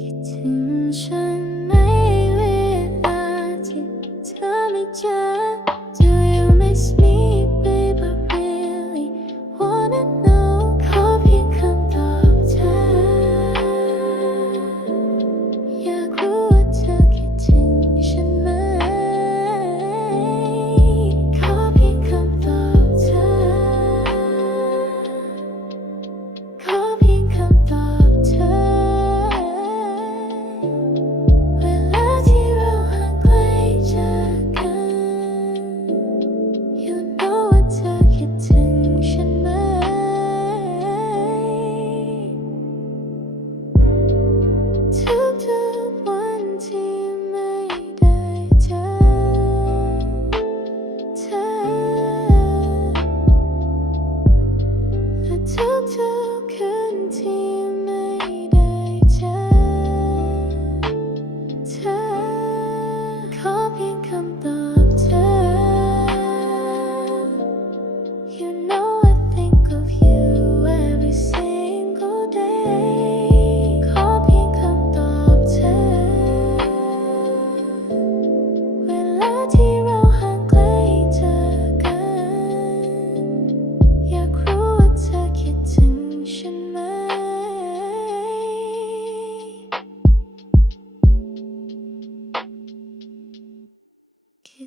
คิดถึงฉัน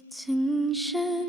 情深